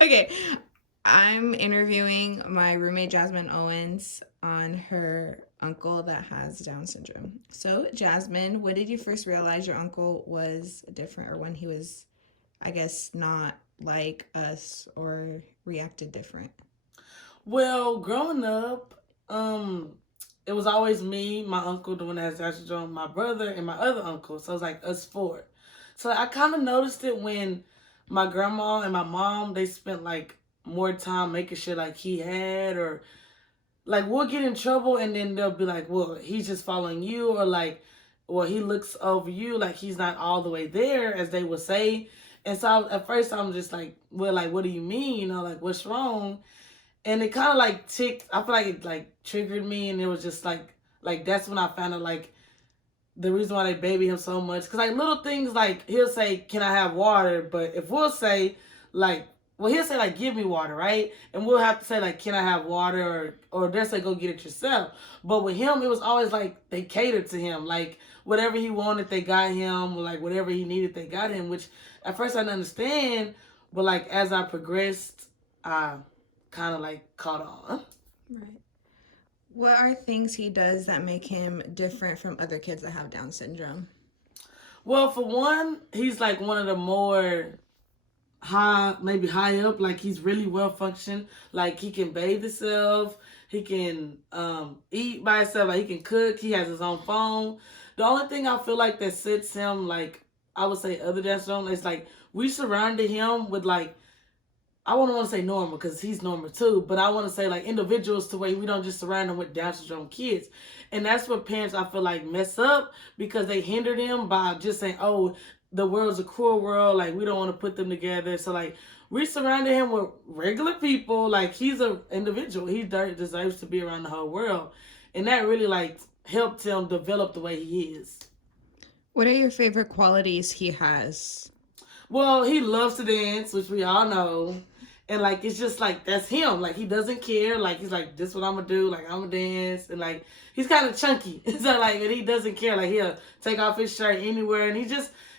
Okay, I'm interviewing my roommate Jasmine Owens on her uncle that has Down syndrome. So, Jasmine, when did you first realize your uncle was different, or when he was, I guess, not like us or reacted different? Well, growing up, it was always me, my uncle, the one that has Down syndrome, my brother, and my other uncle. So it was like us four. So I kind of noticed it when my grandma and my mom they spent like more time making sure like he had or like we'll get in trouble and then they'll be like, well, he's just following you or like, well, he looks over you like he's not all the way there as they would say. And so at first I'm just like, well, like what do you mean? You know, like what's wrong? And it kind of like ticked. I feel like it like triggered me, and it was just like that's when I found out like the reason why they baby him so much. Cause like little things like he'll say, "Can I have water?" But if we'll say like, well, he'll say like, "Give me water," right? And we'll have to say like, "Can I have water?" Or they'll say, "Go get it yourself." But with him, it was always like they catered to him, like whatever he wanted, they got him, or like whatever he needed, they got him. Which at first I didn't understand, but like as I progressed, I kind of like caught on. Right. What are things he does that make him different from other kids that have Down syndrome? Well, for one, he's like one of the more maybe high up. Like he's really well functioned. Like he can bathe himself. He can eat by himself. Like he can cook. He has his own phone. The only thing I feel like that sets him like I would say other than strong is like we surrounded him with like I wouldn't want to say normal because he's normal too, but I want to say like individuals to where we don't just surround them with Down syndrome kids. And that's what parents I feel like mess up because they hinder them by just saying, oh, the world's a cruel world. Like we don't want to put them together. So like we surrounded him with regular people. Like he's an individual. He deserves to be around the whole world. And that really like helped him develop the way he is. What are your favorite qualities he has? Well, he loves to dance, which we all know. And like it's just like that's him. Like he doesn't care. Like he's like, this is what I'm gonna do, like I'm gonna dance and like he's kinda chunky. So like and he doesn't care. Like he'll take off his shirt anywhere and he's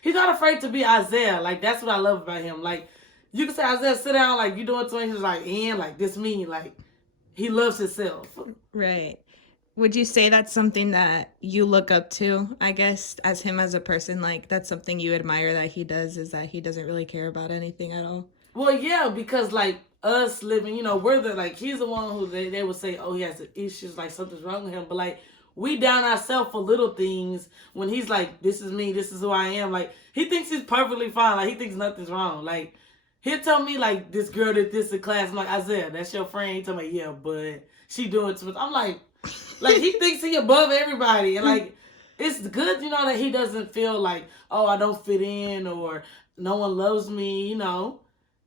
not afraid to be Isaiah. Like that's what I love about him. Like you can say Isaiah sit down, like you doing something, he's like, and like this me, like he loves himself. Right. Would you say that's something that you look up to, I guess, as him as a person? Like, that's something you admire that he does, is that he doesn't really care about anything at all? Well, yeah, because like us living, we're the like he's the one who they would say, oh, he has issues, like something's wrong with him. But like we down ourselves for little things when he's like, this is me, this is who I am. Like he thinks he's perfectly fine. Like he thinks nothing's wrong. Like he'll tell me like this girl did this in class. I'm like, Isaiah, that's your friend. He tell me, yeah, but she doing too much. I'm like he thinks he above everybody, and like it's good, that he doesn't feel like, oh, I don't fit in or no one loves me.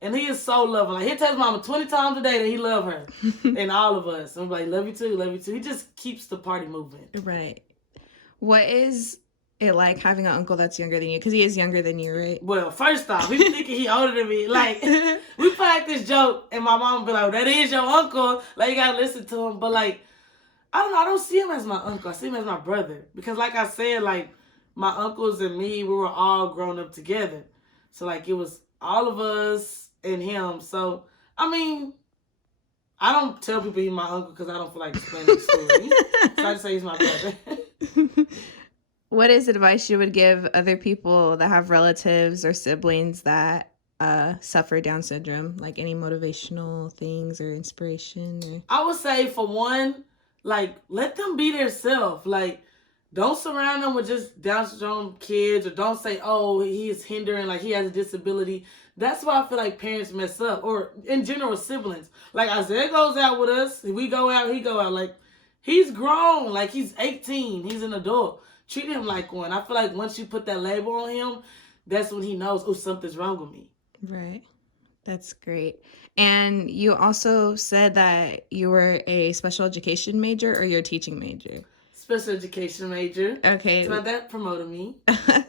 And he is so loving. Like he tells mama 20 times a day that he love her and all of us. I'm like, love you too, love you too. He just keeps the party moving. Right. What is it like having an uncle that's younger than you? Because he is younger than you, right? Well, first off, he be thinking he older than me. Like we play like this joke, and my mom be like, "That is your uncle." Like you gotta listen to him. But like I don't know. I don't see him as my uncle. I see him as my brother because, like I said, like my uncles and me, we were all grown up together. So like it was all of us and him. So I mean, I don't tell people he's my uncle because I don't feel like explaining the story. So I just say he's my brother. What is advice you would give other people that have relatives or siblings that suffer Down syndrome? Like any motivational things or inspiration? Or... I would say for one, like let them be their self. Like don't surround them with just Down syndrome kids, or don't say, oh, he is hindering, like he has a disability. That's why I feel like parents mess up, or in general siblings. Like Isaiah goes out with us, we go out, he go out. Like he's grown, like he's 18, he's an adult. Treat him like one. I feel like once you put that label on him, that's when he knows, oh, something's wrong with me. Right. That's great. And you also said that you were a special education major, or you're a teaching major? Special education major. Okay. So that promoted me.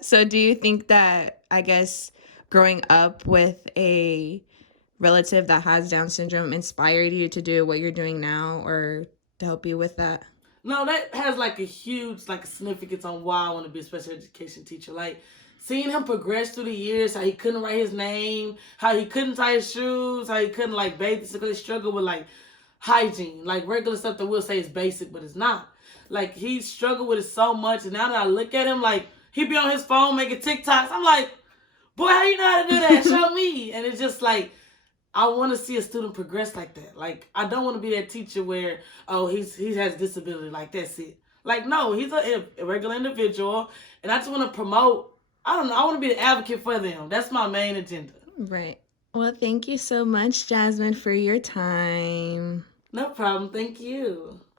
So do you think that, I guess, growing up with a relative that has Down syndrome inspired you to do what you're doing now, or to help you with that? No, that has like a huge like significance on why I want to be a special education teacher. Like seeing him progress through the years, how he couldn't write his name, how he couldn't tie his shoes, how he couldn't like basically struggle with like hygiene, like regular stuff that we'll say is basic, but it's not. Like he struggled with it so much, and now that I look at him, like he be on his phone making TikToks. I'm like, boy, how you know how to do that? Show me. And it's just like I want to see a student progress like that. Like I don't want to be that teacher where he has disability, like that's it. Like no, he's a regular individual, and I just want to promote. I don't know. I want to be the advocate for them. That's my main agenda. Right. Well, thank you so much, Jasmine, for your time. No problem. Thank you.